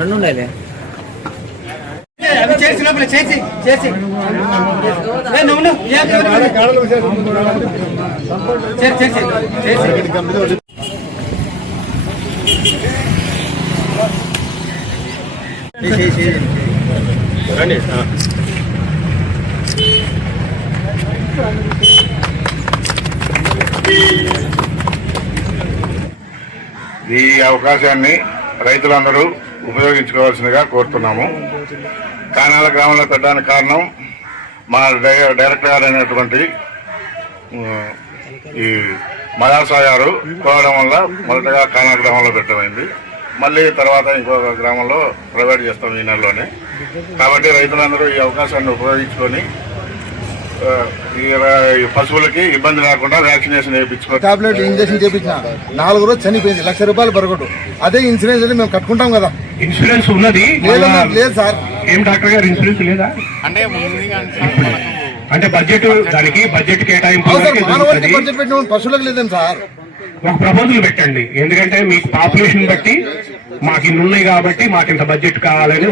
రెండు ఉండాలి అవి చేసి లోపల చేసి చేసి రండి. ఈ అవకాశాన్ని రైతులందరూ ఉపయోగించుకోవాల్సిందిగా కోరుతున్నాము. కానాల గ్రామంలో పెట్టడానికి కారణం మా డైరెక్టర్ గారు అయినటువంటి ఈ మయాసా గారు కోరడం వల్ల మొదటగా కానాల గ్రామంలో పెట్టమైంది. మళ్ళీ తర్వాత ఇంకొక గ్రామంలో ప్రొవైడ్ చేస్తాం ఈ నెలలోనే. కాబట్టి రైతులందరూ ఈ అవకాశాన్ని ఉపయోగించుకొని ఈ పశువులకి ఇబ్బంది లేకుండా వ్యాక్సినేషన్ వేయించుకో. టాబ్లెట్ ఇంజక్షన్ చేయించిన 4 రోజు చనిపోయింది, ₹1,00,000 పరగొట్టు. అదే ఇన్సూరెన్స్ అని మేము కట్టుకుంటాం కదా. ఇన్సూరెన్స్ ఉన్నది లేదు సార్. ఏం డాక్టర్ గారు ఇన్సూరెన్స్ లేదా అంటే బడ్జెట్ దానికి బడ్జెట్ కేటాయింపు బడ్జెట్ పెట్టిన పశువులకు లేదండి సార్. ఒక ప్రపోజల్ పెట్టండి. ఎందుకంటే మీకు పాపులేషన్ బట్టి మాకు ఇన్ని ఉన్నాయి కాబట్టి మాకు ఇంత బడ్జెట్ కావాలని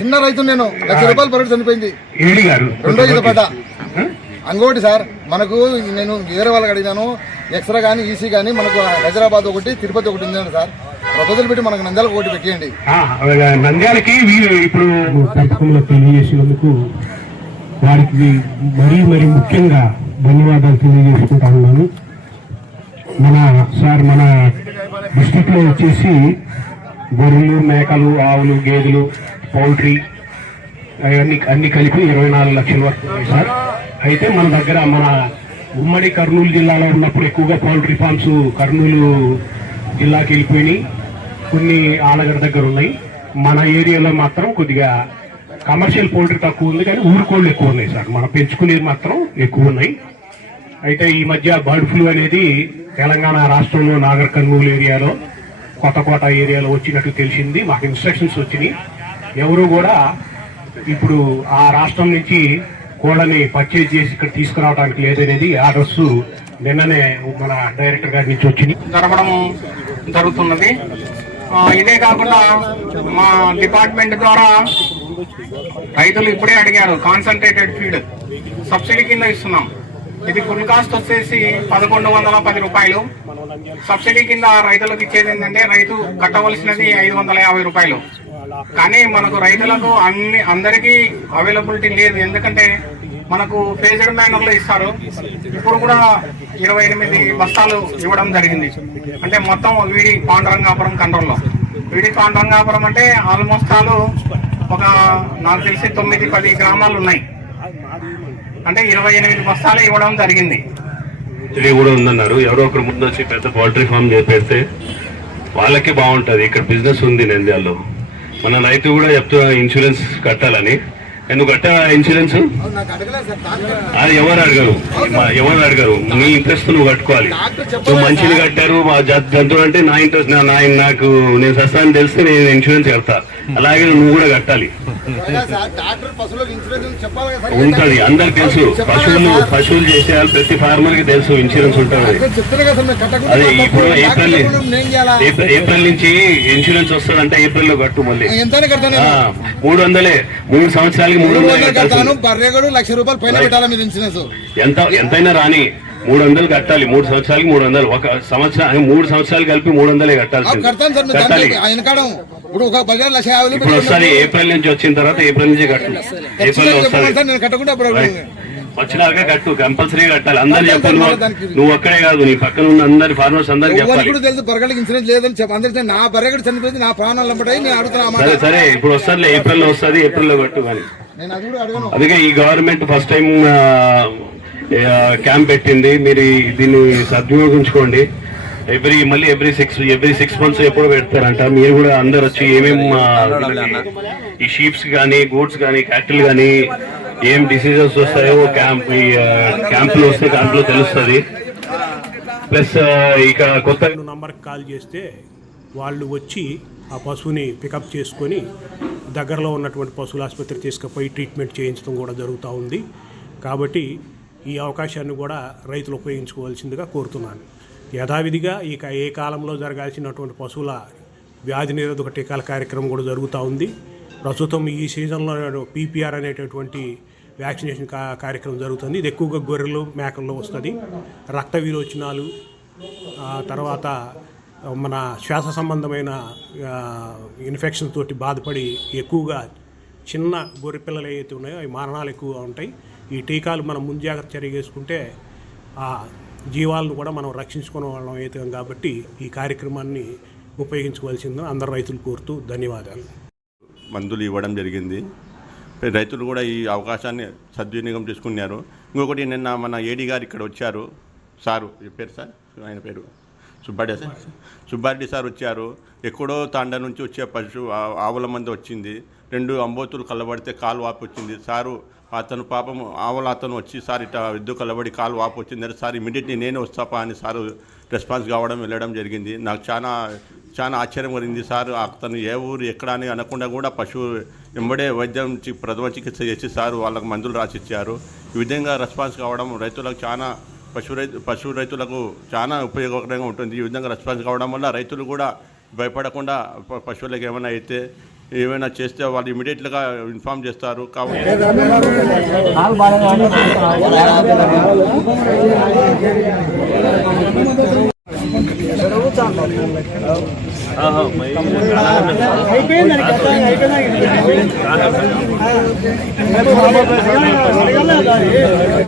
చిన్న రైతు నేను ₹1,00,000 పరగొట్టు చనిపోయింది. ఏడి గారు రెండో ఇది పడ్డా ఇంకోటి సార్, మనకు నేను వేరే వాళ్ళకి అడిగినాను, ఎక్స్రా కానీ ఈసీ కానీ మనకు హైదరాబాద్ ఒకటి తిరుపతి ఒకటి ఉందండి సార్. ప్రపోజల్ పెట్టి మనకు నంద్యాలకు ఒకటి పెట్టేయండి. నంద్యాలకి ఇప్పుడు తప్పకుండా తెలియజేసినందుకు వారికి మరీ ముఖ్యంగా ధన్యవాదాలు తెలియజేసుకుంటా ఉన్నాను. మన డిస్ట్రిక్ట్ లో వచ్చేసి గొర్రెలు, మేకలు, ఆవులు, గేదెలు, పౌల్ట్రీ అన్ని కలిపి 24 లక్షల వరకు ఉన్నాయి సార్. అయితే మన దగ్గర మన ఉమ్మడి కర్నూలు జిల్లాలో ఉన్నప్పుడు ఎక్కువగా పౌల్ట్రీ ఫార్మ్స్ కర్నూలు జిల్లాకి వెళ్ళిపోయినాయి, కొన్ని ఆలగడ్డ దగ్గర ఉన్నాయి. మన ఏరియాలో మాత్రం కొద్దిగా కమర్షియల్ పౌల్ట్రీ తక్కువ ఉంది, కానీ ఊరుకోళ్ళు ఎక్కువ ఉన్నాయి సార్. మనం పెంచుకునేది మాత్రం ఎక్కువ ఉన్నాయి. అయితే ఈ మధ్య బర్డ్ ఫ్లూ అనేది తెలంగాణ రాష్ట్రంలో నాగర్ కర్నూలు ఏరియాలో, కొత్తకోట ఏరియాలో వచ్చినట్టు తెలిసింది. మాకు ఇన్స్ట్రక్షన్స్ వచ్చినాయి. ఎవరు కూడా ఇప్పుడు ఆ రాష్ట్రం నుంచి కోళ్ళని పర్చేజ్ చేసి ఇక్కడ తీసుకురావడానికి లేదనేది ఆర్డర్స్ నిన్ననే మన డైరెక్టర్ గారి నుంచి వచ్చినాయి. జరగడం జరుగుతున్నది. ఇదే కాకుండా మా డిపార్ట్మెంట్ ద్వారా రైతులు ఇప్పుడే అడిగారు, కాన్సన్ట్రేటెడ్ ఫీడ్ సబ్సిడీ కింద ఇస్తున్నాం. ఇది ఫుల్ కాస్ట్ వచ్చేసి ₹1,110. సబ్సిడీ కింద రైతులకు ఇచ్చేది ఏంటంటే రైతు కట్టవలసినది ₹550. కానీ మనకు రైతులకు అందరికీ అవైలబిలిటీ లేదు. ఎందుకంటే మనకు ఫేజ్డ్ మేనర్లో ఇస్తారు. ఇప్పుడు కూడా 28 బస్తాలు ఇవ్వడం జరిగింది. అంటే మొత్తం వీడి పాండురంగాపురం కంట్రోల్లో. వీడి పాండురంగాపురం అంటే ఆల్మోస్ట్ ఒక నాకు తెలిసి 9-10 గ్రామాలు ఉన్నాయి. అంటే 28 బస్తాలు ఇవ్వడం జరిగింది. ఇది కూడా ఉందన్నారు. ఎవరో ఒకరు ముందు వచ్చి పెద్ద పౌల్ట్రీ ఫామ్ పెడితే వాళ్ళకి బాగుంటుంది. ఇక్కడ బిజినెస్ ఉంది నంద్యాలలో. మన రైతు కూడా చెప్తున్నా ఇన్సూరెన్స్ కట్టాలని. ఎందుకు కట్టా ఇన్సూరెన్స్? అది ఎవరు అడగరు. నీ ఇంట్రెస్ట్ నువ్వు కట్టుకోవాలి. నువ్వు మంచిది కట్టారు మా జంతువు అంటే నా ఇంట్రెస్ట్, నాకు నేను సస్తాన్ని తెలిస్తే నేను ఇన్సూరెన్స్ కడతా. అలాగే నువ్వు కూడా కట్టాలి. ఉంటది, అందరికి తెలుసు. పశువులు చేసే వాళ్ళు ప్రతి ఫార్మర్ కి తెలుసు ఇన్సూరెన్స్ ఉంటుంది. అదే ఇప్పుడు ఏప్రిల్ నుంచి ఇన్సూరెన్స్ వస్తుందంటే ఏప్రిల్ లో కట్టు. మళ్ళీ 300 3 సంవత్సరాలకి ఎంతైనా రాని 300 కట్టాలి. 3 సంవత్సరాలకి 300. ఒక సంవత్సరం 3 సంవత్సరాలు కలిపి 300 కట్టాలి. ఇప్పుడు వస్తుంది ఏప్రిల్ నుంచి. వచ్చిన తర్వాత ఏప్రిల్ నుంచి కట్టు. ఏప్రిల్ లో వస్తుంది. వచ్చినాక కట్టు, కంపల్సరీ కట్టాలి. అందరు చెప్పాలి. నువ్వు ఒక్కడే కాదు, నీ పక్కన ఉన్న అందరి ఫార్మర్స్ అందరికి చెప్పాలి. సరే ఇప్పుడు వస్తుంది, ఏప్రిల్ లో వస్తుంది. ఏప్రిల్ లో కట్టు. కానీ అందుకే ఈ గవర్నమెంట్ ఫస్ట్ టైం క్యాంప్ పెట్టింది. మీరు దీన్ని సద్వినియోగించుకోండి. ఎవ్రీ 6 months ఎప్పుడు పెడతారంట. మీరు కూడా అందరు వచ్చి ఏమేమి ఈ షీప్స్ కానీ, గూడ్స్ కానీ, క్యాటిల్ కానీ ఏం డిసీజెస్ వస్తాయో క్యాంపులో వస్తే క్యాంపులో తెలుస్తుంది. ప్లస్ ఇక కొత్త నంబర్కి కాల్ చేస్తే వాళ్ళు వచ్చి ఆ పశువుని పికప్ చేసుకొని దగ్గరలో ఉన్నటువంటి పశువుల ఆసుపత్రికి తీసుకుపోయి ట్రీట్మెంట్ చేయించడం కూడా జరుగుతూ ఉంది. కాబట్టి ఈ అవకాశాన్ని కూడా రైతులు ఉపయోగించుకోవాల్సిందిగా కోరుతున్నాను. యథావిధిగా ఇక ఏ కాలంలో జరగాల్సినటువంటి పశువుల వ్యాధి నిరోధక టీకాల కార్యక్రమం కూడా జరుగుతూ ఉంది. ప్రస్తుతం ఈ సీజన్లో పీపీఆర్ అనేటటువంటి వ్యాక్సినేషన్ కార్యక్రమం జరుగుతుంది. ఇది ఎక్కువగా గొర్రెలు మేకల్లో వస్తుంది. రక్త విరోచనాలు, తర్వాత మన శ్వాస సంబంధమైన ఇన్ఫెక్షన్ తోటి బాధపడి ఎక్కువగా చిన్న గొర్రె పిల్లలు ఏవైతే ఉన్నాయో అవి మరణాలు ఎక్కువగా ఉంటాయి. ఈ టీకాలు మనం ముందు జాగ్రత్త చర్య చేసుకుంటే ఆ జీవాలను కూడా మనం రక్షించుకునే వాళ్ళం అవుతాం. కాబట్టి ఈ కార్యక్రమాన్ని ఉపయోగించుకోవాల్సిందో అందరు రైతులు కోరుతూ ధన్యవాదాలు. మందులు ఇవ్వడం జరిగింది. రైతులు కూడా ఈ అవకాశాన్ని సద్వినియోగం చేసుకున్నారు. ఇంకొకటి నిన్న మన ఏడీ గారు ఇక్కడ వచ్చారు. సారు పేరు సార్, ఆయన పేరు సుబ్బారెడ్డి సార్ వచ్చారు. ఎక్కడో తాండ నుంచి వచ్చే ఆవుల మంది వచ్చింది. 2 అంబోతులు కలబడితే కాలు వాపు వచ్చింది. సారు అతను పాపం ఆవుల అతను వచ్చి సార్ ఇట్లా విద్దు కలబడి కాలు వాపు వచ్చింది. సార్ ఇమీడియట్లీ నేనే వస్తాపా అని సారు రెస్పాన్స్ కావడం వెళ్ళడం జరిగింది. నాకు చాలా ఆశ్చర్యం కలిగింది. సార్ అతను ఏ ఊరు ఎక్కడ అని అనకుండా కూడా పశువు వెంబడే వైద్యం ప్రథమ చికిత్స చేసి సారు వాళ్ళకు మందులు రాసిచ్చారు. ఈ విధంగా రెస్పాన్స్ కావడం రైతులకు చాలా పశు రైతులకు చాలా ఉపయోగకరంగా ఉంటుంది. ఈ విధంగా రెస్పాన్స్ కావడం వల్ల రైతులు కూడా భయపడకుండా పశువులకు ఏమైనా చేస్తే వాళ్ళు ఇమీడియట్గా ఇన్ఫార్మ్ చేస్తారు. అయిపోయింది.